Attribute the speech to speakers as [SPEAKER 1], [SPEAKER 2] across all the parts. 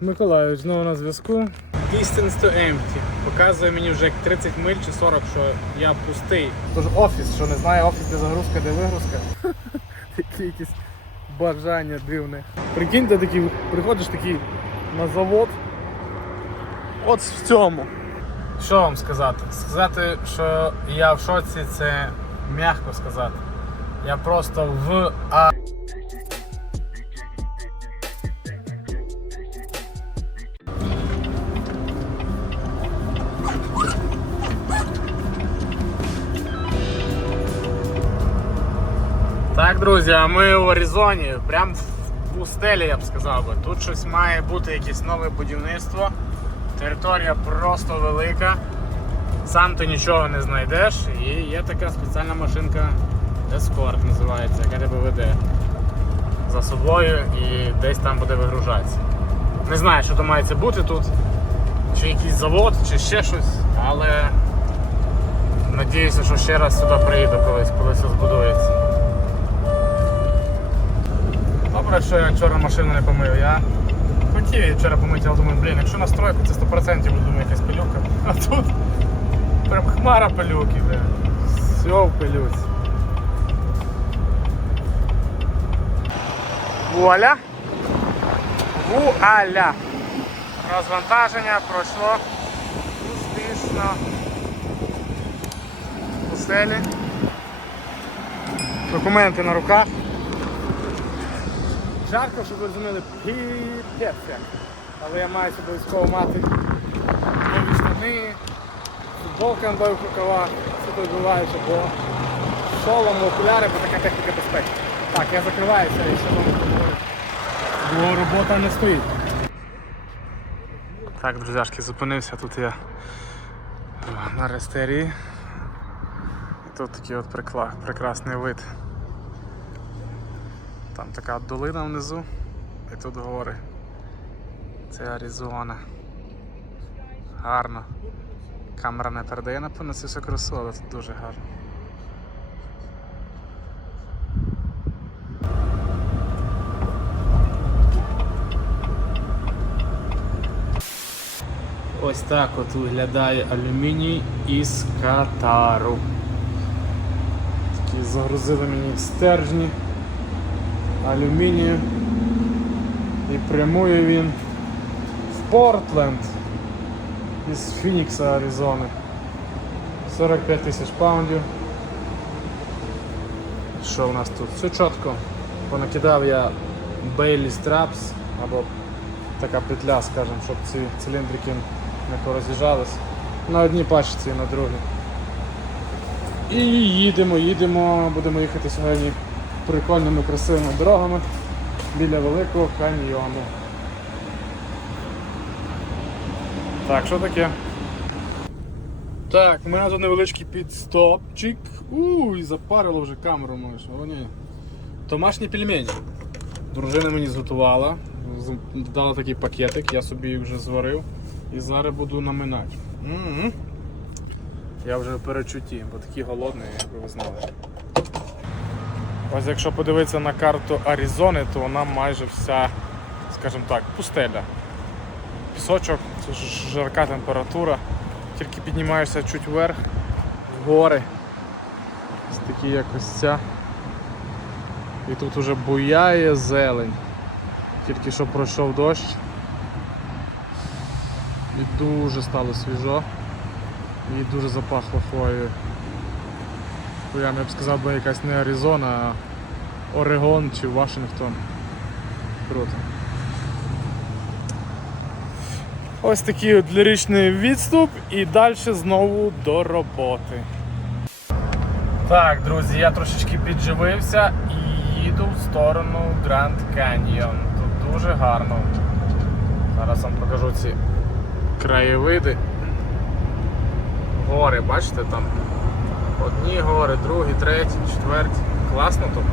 [SPEAKER 1] Миколаївич знову на зв'язку. Distance to empty. Показує мені вже як 30 миль чи 40, що я пустий. Тож офіс, що не знає, офіс де загрузка, де вигрузка. Такі якісь бажання дивне. Прикиньте, такий, приходиш такий на завод. От в цьому. Що вам сказати? Сказати, що я в шоці, це м'яко сказати. Я просто в а. Друзі, а ми в Аризоні, прям в пустелі, я б сказав би. Тут щось має бути якесь нове будівництво. Територія просто велика. Сам ти нічого не знайдеш. І є така спеціальна машинка Escort називається, яка тебе веде за собою і десь там буде вигружатися. Не знаю, що там мається бути тут. Чи якийсь завод, чи ще щось, але надіюся, що ще раз сюди приїду колись, коли все збудується. Добре, що я вчора машину не помив. Я хотів її вчора помити, але думаю, блін, якщо на стройку, це 100% буде думаю, якась пилюка. А тут прям хмара пилюки, бля. Все в пилюці. Вуаля. Вуаля. Розвантаження пройшло успішно. Пустелі. Документи на руках. Жарко, щоб ви розуміли, піпець. Але я маю обов'язково мати нові штани, футболка на довгих рукавах, це тут буває, бо шолом, окуляри, бо така техніка безпеки. Так, я закриваюся і ще вам говорю. Бо робота не стоїть. Так, друзяшки, зупинився тут я на рестерії. І тут такий от прекрасний вид. Там така долина внизу і тут гори. Це Аризона. Гарно. Камера не передає напевно цю красу, але тут дуже гарно. Ось так от виглядає алюміній із Катару. Такі загрузили мені стержні алюмінію. І прямує він в Портленд із Фінікса, Аризони. 45 тисяч паундів. Що в нас тут? Все чітко. Понакидав я Bailey Straps або така петля, скажімо, щоб ці циліндрики не пороз'їжджались. На одній пачці і на другій. І їдемо, їдемо, будемо їхати сьогодні прикольними красивими дорогами біля великого каньйону. Так, що таке? Так, у мене тут невеличкий підстопчик. Уй, запарило вже камеру можеш. О, ні. Домашні пельмені. Дружина мені зготувала, дала такий пакетик, я собі вже зварив і зараз буду наминати. М-м. Я вже в перечутті, бо такий голодний, як ви знали. Ось якщо подивитися на карту Аризони, то вона майже вся, скажімо так, пустеля. Пісочок, жарка температура. Тільки піднімаєшся чуть вверх, в гори. Ось такі якось ця. І тут уже буяє зелень. Тільки що пройшов дощ. І дуже стало свіжо. І дуже запахло хвоєю. Я б сказав би якась не Аризона, а Орегон чи Вашингтон. Круто. Ось такий от ліричний відступ і далі знову до роботи. Так, друзі, я трошечки підживився і їду в сторону Гранд Canyon. Тут дуже гарно. Зараз вам покажу ці краєвиди. Гори, бачите там? Одні гори, другі, треті, четверті. Класно тут.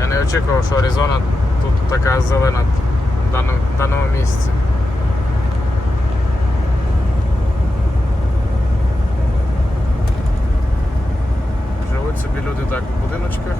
[SPEAKER 1] Я не очікував, що Аризона тут така зелена в даному, в даному місці. Живуть собі люди так в будиночках.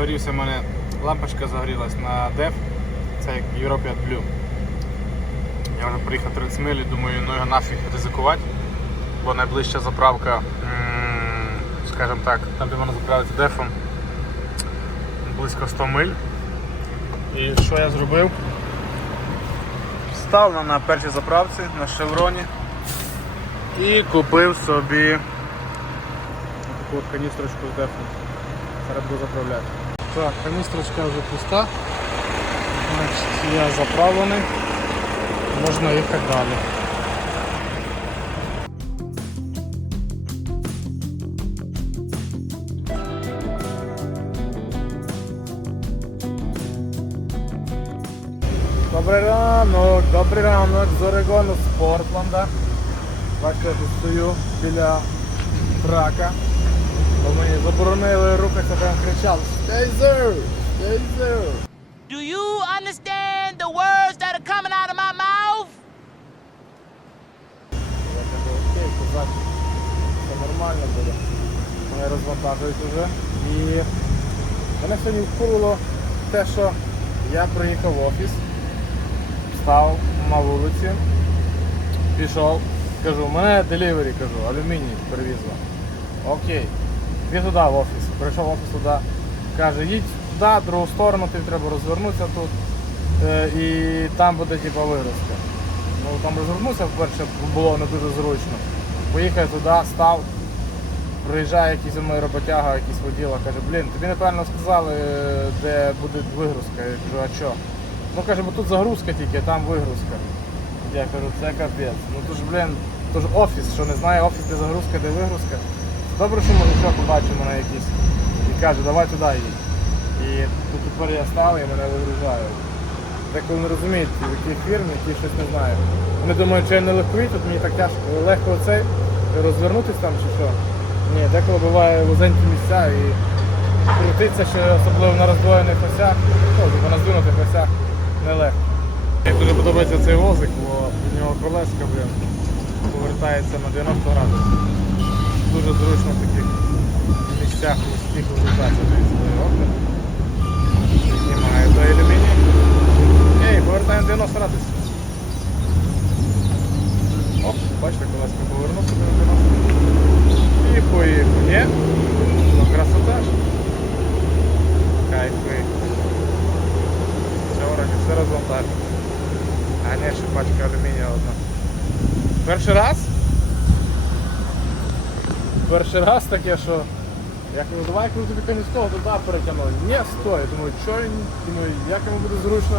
[SPEAKER 1] Згорівся в мене, лампочка загорілась на DEF, це як European Blue. Я вже приїхав 30 миль і думаю, ну його нафіг ризикувати, бо найближча заправка, скажімо так, там де вона заправиться дефом, близько 100 миль. І що я зробив? Став на- першій заправці на шевроні і купив собі таку каністрочку з дефом. Зараз буду заправляти. Так, каністрочка вже пуста. Значить, я заправлений. Можна їхати далі. Добрий ранок, добрий ранок з Орегону з Портленда. Бачите, я тут стою біля трака. Мені заборонили рухатися, прям кричали Stay there! Stay there!
[SPEAKER 2] Do you understand the words that are coming out of my mouth?
[SPEAKER 1] Я кажу, окей, козаки, все нормально буде. Мене розвантажують вже. І мене сьогодні вкурило те, що я приїхав в офіс, став на вулиці, пішов, кажу, мене делівері, кажу, алюміній привізла. Окей. Іди туди в офіс. Прийшов в офіс туди. Каже, їдь туди, в другу сторону, тобі треба розвернутися тут. е, і там буде типу, вигрузка. Ну там розвернувся вперше, було не дуже зручно. Поїхав туди, став, приїжджає якийсь зі мною роботяга, якийсь воділа, каже, блін, тобі неправильно сказали, е, де буде вигрузка. Я кажу, а що? Ну каже, бо тут загрузка тільки, а там вигрузка. Я кажу, це капець. Ну то ж, блін, то ж офіс, що не знає офіс, де загрузка, де вигрузка. Добре, що мужичок побачив мене якийсь і каже, давай туди їдь. І тут тепер я став і мене вигружають. Деколи не розуміють, в якій фірмі, які щось не знаю. Вони думають, що я не легковий, тут мені так тяжко легко оцей розвернутися там чи що. Ні, деколи буває вузенькі місця і крутиться, що особливо на роздвоєних осях, типу на здвинутих осях нелегко. Мені дуже подобається цей возик, бо у нього колеска, блін, повертається на 90 градусів. Дуже зручно в таких місцях вузьких виглядати свої окна. Знімаю до алюмінію. Ей, повертаємо 90 градусів. Оп, бачите, колеска повернув собі на 90. І поїхав. Є? Ну, красота ж. Кайфи. Вроді, все розвантажено. А ні, ще пачка алюмінія одна. Перший раз? Перший раз таке, що я кажу, давай коли тобі конець того туди перетягнули. Ні, стой. Думаю, що думаю, як йому буде зручно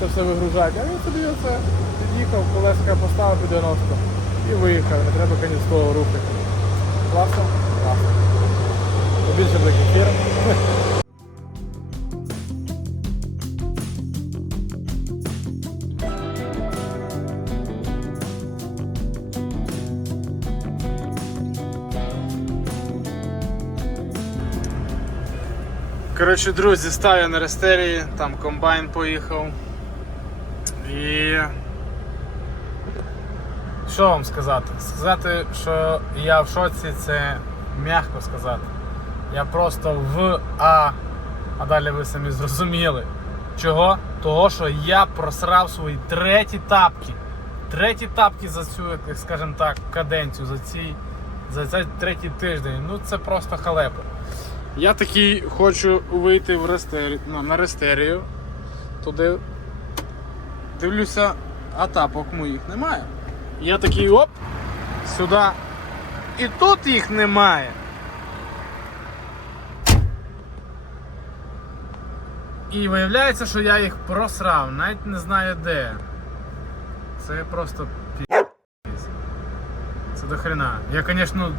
[SPEAKER 1] це все вигружати. А він собі оце під'їхав, колеска поставив під 90 і виїхав, не треба конець того рухати. Класно? Класно. Побільше таких фірм. Коротше, друзі, став я на рестерії, там комбайн поїхав. І. Що вам сказати? Сказати, що я в шоці, це м'яко сказати. Я просто в А. А далі ви самі зрозуміли. Чого? Того, що я просрав свої треті тапки. Треті тапки за цю, скажімо так, каденцію, за ці, за цей третій тиждень. Ну це просто халепа. Я такий хочу вийти в рестері... ну, на рестерію. Туди дивлюся, а тапок моїх немає. Я такий оп, сюди. І тут їх немає. І виявляється, що я їх просрав, навіть не знаю де. Це просто пі***. Це до хрена. Я, звісно,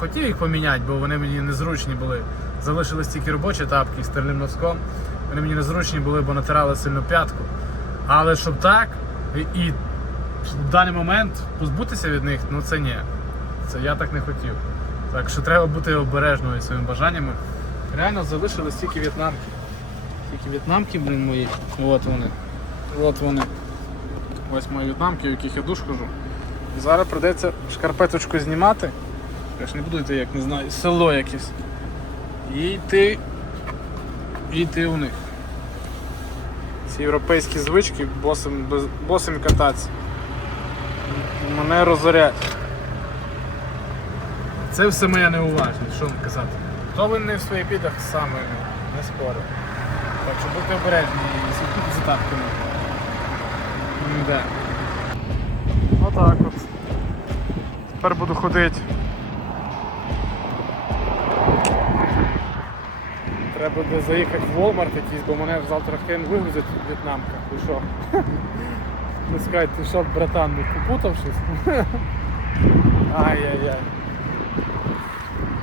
[SPEAKER 1] хотів їх поміняти, бо вони мені незручні були. Залишились тільки робочі тапки з стальним носком. Вони мені незручні були, бо натирали сильно п'ятку. Але щоб так, і, в даний момент позбутися від них, ну це ні. Це я так не хотів. Так що треба бути обережною своїми бажаннями. Реально залишились тільки в'єтнамки. Тільки в'єтнамки, блін, мої. От вони. От вони. Ось мої в'єтнамки, в яких я душ хожу. Зараз прийдеться шкарпеточку знімати. Я не буду йти, як не знаю, село якесь. І йти і ти у них. Ці європейські звички босим, без, босим кататися. Мене розорять. Це все моя неуважність, що вам казати. Хто винний в своїх бідах саме не спорю. Так що будьте обережні і слідкуйте за тапками. Отак от. Тепер буду ходити. Треба буде заїхати в Walmart якийсь, бо мене завтра хрен вигрузить в'єтнамка. Ти що? Не скажуть, ти що, братан, не попутав щось? Ай-яй-яй.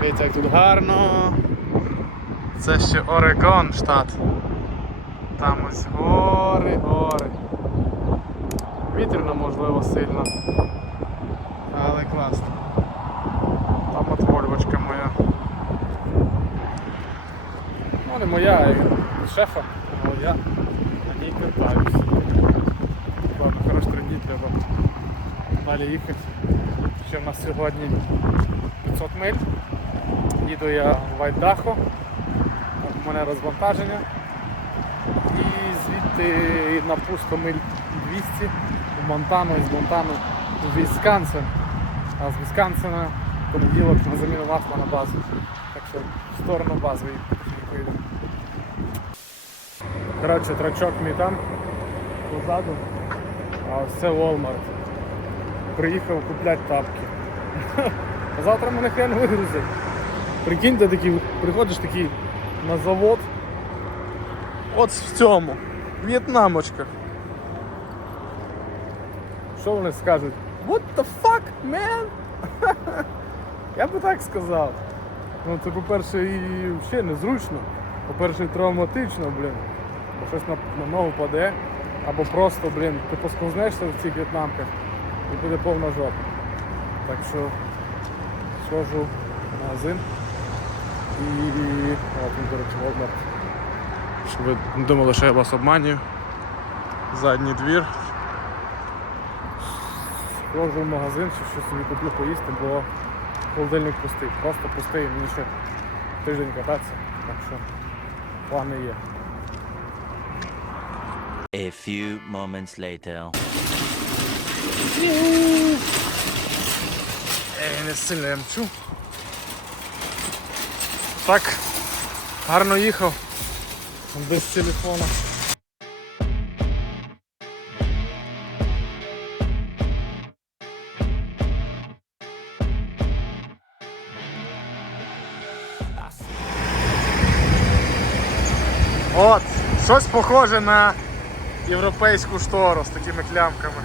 [SPEAKER 1] Дивіться, як тут гарно. Це ще Орегон штат. Там ось гори, гори. Вітряно можливо сильно. Але класно. Там от вольвочка моя. Ну не моя, а шефа, але я на ній катаюсь. Ладно, хорош тренді треба далі їхати. Ще в нас сьогодні 500 миль. Їду я в Айдахо, у мене розвантаження. І звідти на пусто миль 200 в Монтану, і з Монтану в Вісконсин. А з Вісконсина понеділок на заміну масла на базу. Так що в сторону бази поїду. Коротше, трачок мій там позаду, а це Walmart. Приїхав купляти тапки. А завтра мене хрен вигрузять. Прикиньте такий, приходиш такий на завод. От в цьому. В'єтнамочках. Що вони скажуть? What the fuck, man? Я би так сказав. Ну це по-перше і взагалі незручно. По-перше, травматично, блін. Бо щось на, на ногу паде. Або просто, блін, ти посковзнешся в цих в'єтнамках і буде повна жопа. Так що схожу в магазин і. О, тут, до речі, Walmart. Щоб ви не думали, що я вас обманюю. Задній двір. Схожу в магазин, що щось собі куплю поїсти, бо холодильник пустий. Просто пустий, мені ще тиждень кататися. Так що плани є.
[SPEAKER 3] A few moments later.
[SPEAKER 1] Ей, не сильно я мчу. Так, гарно їхав. Без телефона. От, щось похоже на європейську штору з такими клямками.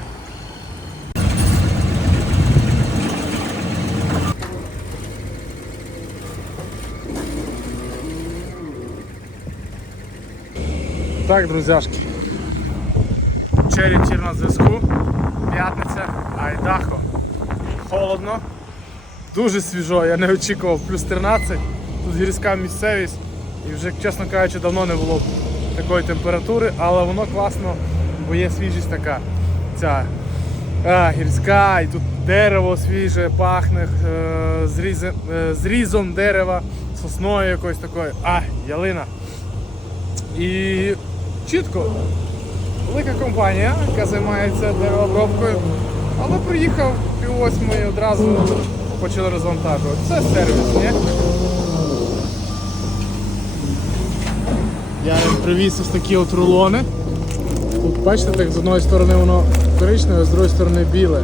[SPEAKER 1] Так, друзяшки. Черрі на зв'язку. П'ятниця, Айдахо. Холодно. Дуже свіжо, я не очікував. Плюс 13. Тут гірська місцевість. І вже, чесно кажучи, давно не було такої температури, але воно класно, бо є свіжість така. Ця а, гірська, і тут дерево свіже, пахне е, зрізом, е, зрізом дерева, сосною якоюсь такою. А, ялина. І чітко, велика компанія, яка займається деревообробкою, але приїхав пів восьмої одразу почали розвантажувати. Це сервіс, ні? Я їм привіз ось такі от рулони. Тут бачите, так з одної сторони воно коричневе, з другої сторони біле.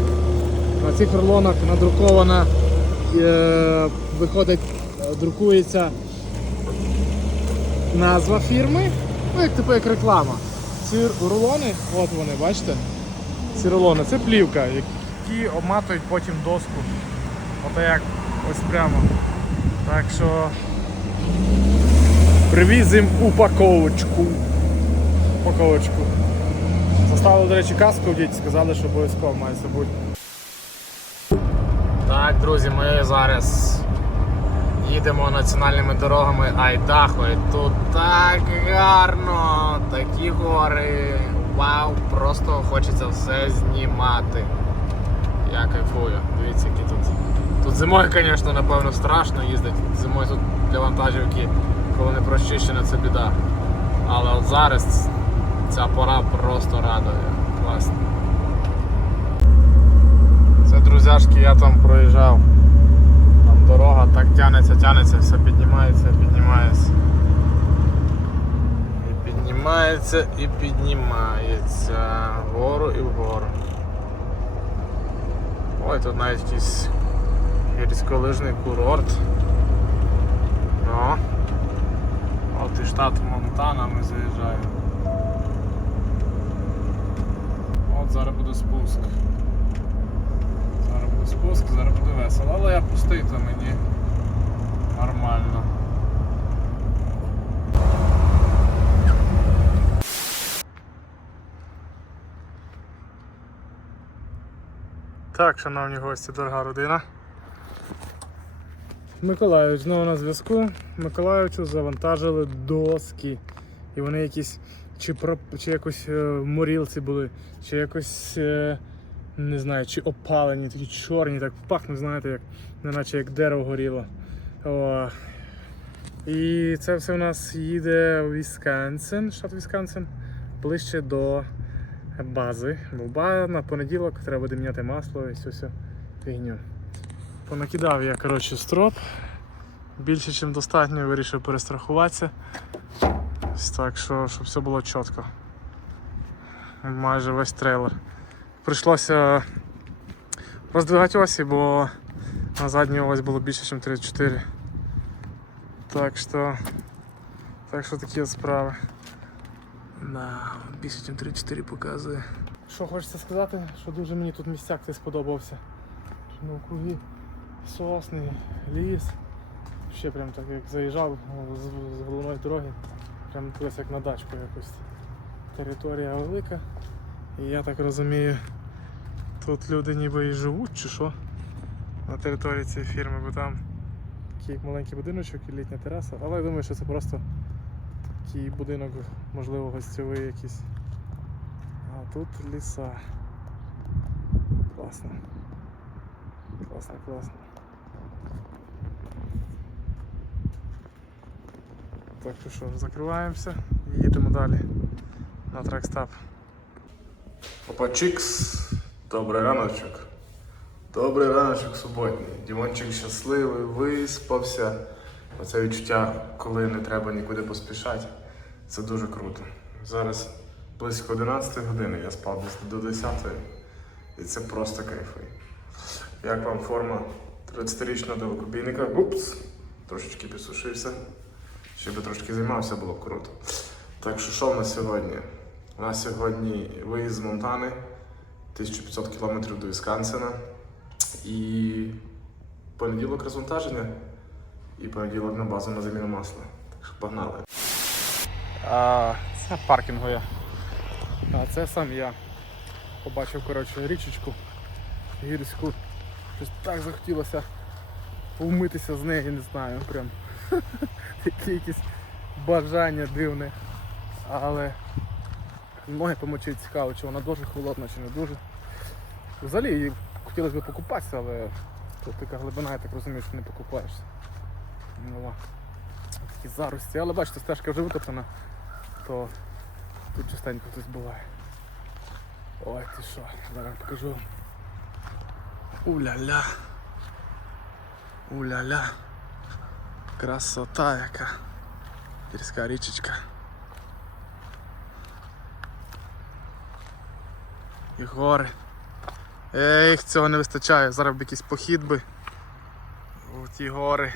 [SPEAKER 1] На цих рулонах надрукована, е, виходить, е, друкується назва фірми, ну як типу як реклама. Ці рулони, от вони, бачите? Ці рулони, це плівка, які обматують потім доску. Ото як ось прямо. Так що привіз їм упаковочку. Упаковочку. Заставили, до речі, каску вдіти, сказали, що обов'язково має бути. Так, друзі, ми зараз їдемо національними дорогами Айдахо. І тут так гарно, такі гори. Вау, просто хочеться все знімати. Я кайфую. Дивіться, які тут. Тут зимою, звісно, напевно, страшно їздити. Зимою тут для вантажівки, коли не прочищено, це біда. Але от зараз ця пора просто радує. Класно. Це друзяшки, я там проїжджав. Там дорога так тянеться, тянеться, все піднімається, піднімається. І піднімається і піднімається. Вгору і вгору. Ой, тут навіть якийсь гірськолижний курорт. Ну. Штат Монтана ми заїжджаємо. От зараз буде спуск. Зараз буде спуск, зараз буде весело. Але я пустий, то мені нормально. Так, шановні гості, дорога родина. Миколаївич знову на зв'язку. Миколаївичу завантажили доски. І вони якісь чи, про, чи якось е, в морілці були, чи якось е, не знаю, чи опалені, такі чорні, так пахнуть, знаєте, як, неначе як дерево горіло. О. І це все у нас їде в Вісконсин, штат Вісконсин, ближче до бази. Бо на понеділок треба буде міняти масло і всю всю. Понакидав я коротше, строп. Більше, ніж достатньо, вирішив перестрахуватися. Так що, щоб все було чітко. Майже весь трейлер. Прийшлося роздвигати осі, бо на задній ось було більше, ніж 34. Так що. Так що такі от справи. Да, більше, ніж 34 показує. Що хочеться сказати, що дуже мені тут місцяк цей сподобався. Що навкруги сосни, ліс. Ще прям так як заїжджав з, з головної дороги, прям дивився як на дачку якось. Територія велика. І я так розумію, тут люди ніби і живуть чи що на території цієї фірми, бо там такий маленький будиночок і літня тераса. Але я думаю, що це просто такий будинок, можливо, гостьовий якийсь. А тут ліса. Класно. Класно, класно. Так що закриваємося і їдемо далі на трекстап. Опа, чікс. Добрий раночок. Добрий раночок суботній. Дімончик щасливий, виспався. Оце відчуття, коли не треба нікуди поспішати. Це дуже круто. Зараз близько 11 години, я спав до 10 і це просто кайфує. Як вам форма 30-річного далекобійника? Упс, трошечки підсушився. Ще би трошки займався, було б круто. Так що що в нас сьогодні? У нас сьогодні виїзд з Монтани, 1500 км до Вісконсина. І понеділок розвантаження. І понеділок на базу на заміну масла. Так що погнали. А, це паркінгу я. А це сам я. Побачив коротше, річечку гірську. Щось так захотілося вмитися з неї, не знаю. Прям таке якесь бажання дивне. Але ноги помочити цікаво, чи вона дуже холодна, чи не дуже. Взагалі її хотілося б покупатися, але тут така глибина, я так розумію, що не покупаєшся. Ну, такі зарості, але бачите, стежка вже витоптана, то тут частенько хтось буває. Ой, ти що, зараз покажу. вам. Уля-ля. Уля-ля. Красота яка. Гірська річечка. І гори. Ех, цього не вистачає. Зараз б якийсь похід би. У ті гори.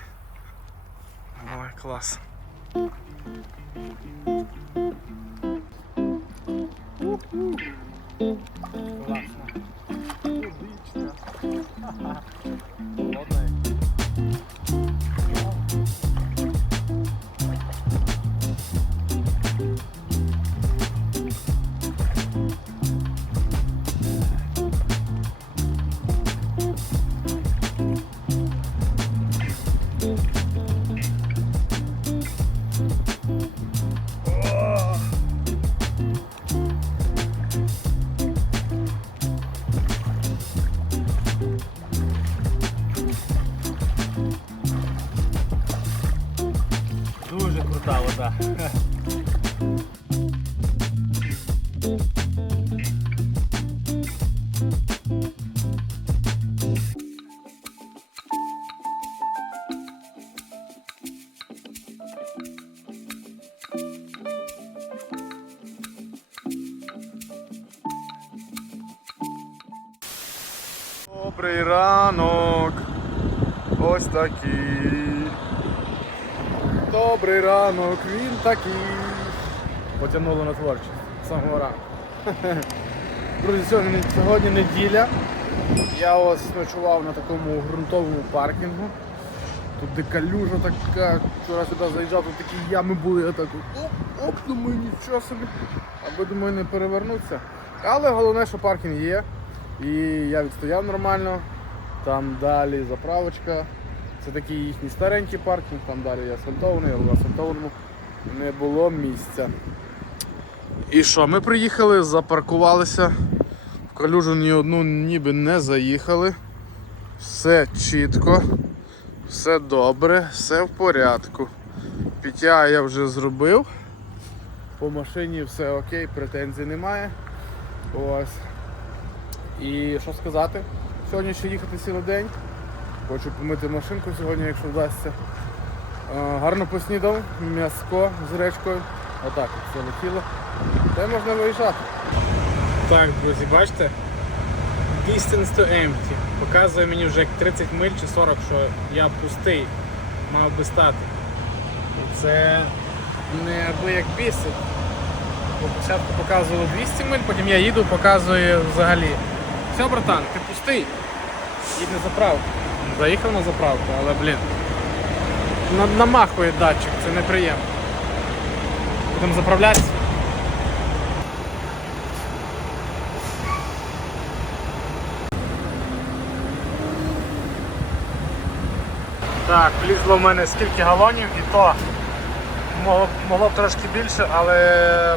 [SPEAKER 1] Ой, клас. Класно. Річка. 我操！Добрий ранок, він такий. Потягнуло на творчість самого ранку. Друзі, сьогодні, сьогодні неділя. Я ось ночував на такому ґрунтовому паркінгу. Тут де калюжа така, вчора сюди заїжджав, тут такі ями були, я так оп, оп, думаю, нічого собі. Аби думаю не перевернутися. Але головне, що паркінг є. І я відстояв нормально. Там далі заправочка. Це такий їхній старенький паркінг, там далі є асфальтований, але в асфальтованому не було місця. І що, ми приїхали, запаркувалися. В калюжу ні одну ніби не заїхали. Все чітко, все добре, все в порядку. Пиття я вже зробив. По машині все окей, претензій немає. Ось. І що сказати? Сьогодні ще їхати цілий день. Хочу помити машинку сьогодні, якщо вдасться. Е, Гарно поснідав, м'яско з речкою. Отак все летіло. Й можна виїжджати. Так, друзі, бачите? Distance to empty. Показує мені вже як 30 миль чи 40, що я пустий, мав би стати. І це не аби як бісить. Спочатку показувало 200 миль, потім я їду, показує взагалі. Все, братан, ти пустий. Їдь на заправку. Заїхав на заправку, але блін. Намахує датчик, це неприємно. Будемо заправлятися. Так, влізло в мене скільки галонів і то могло, могло б трошки більше, але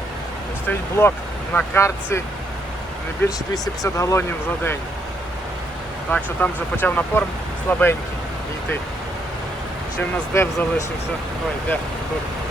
[SPEAKER 1] стоїть блок на картці не більше 250 галонів за день. Так що там вже почав напор слабенький йти. Ще в нас дев залишився. Ой, де? Тут.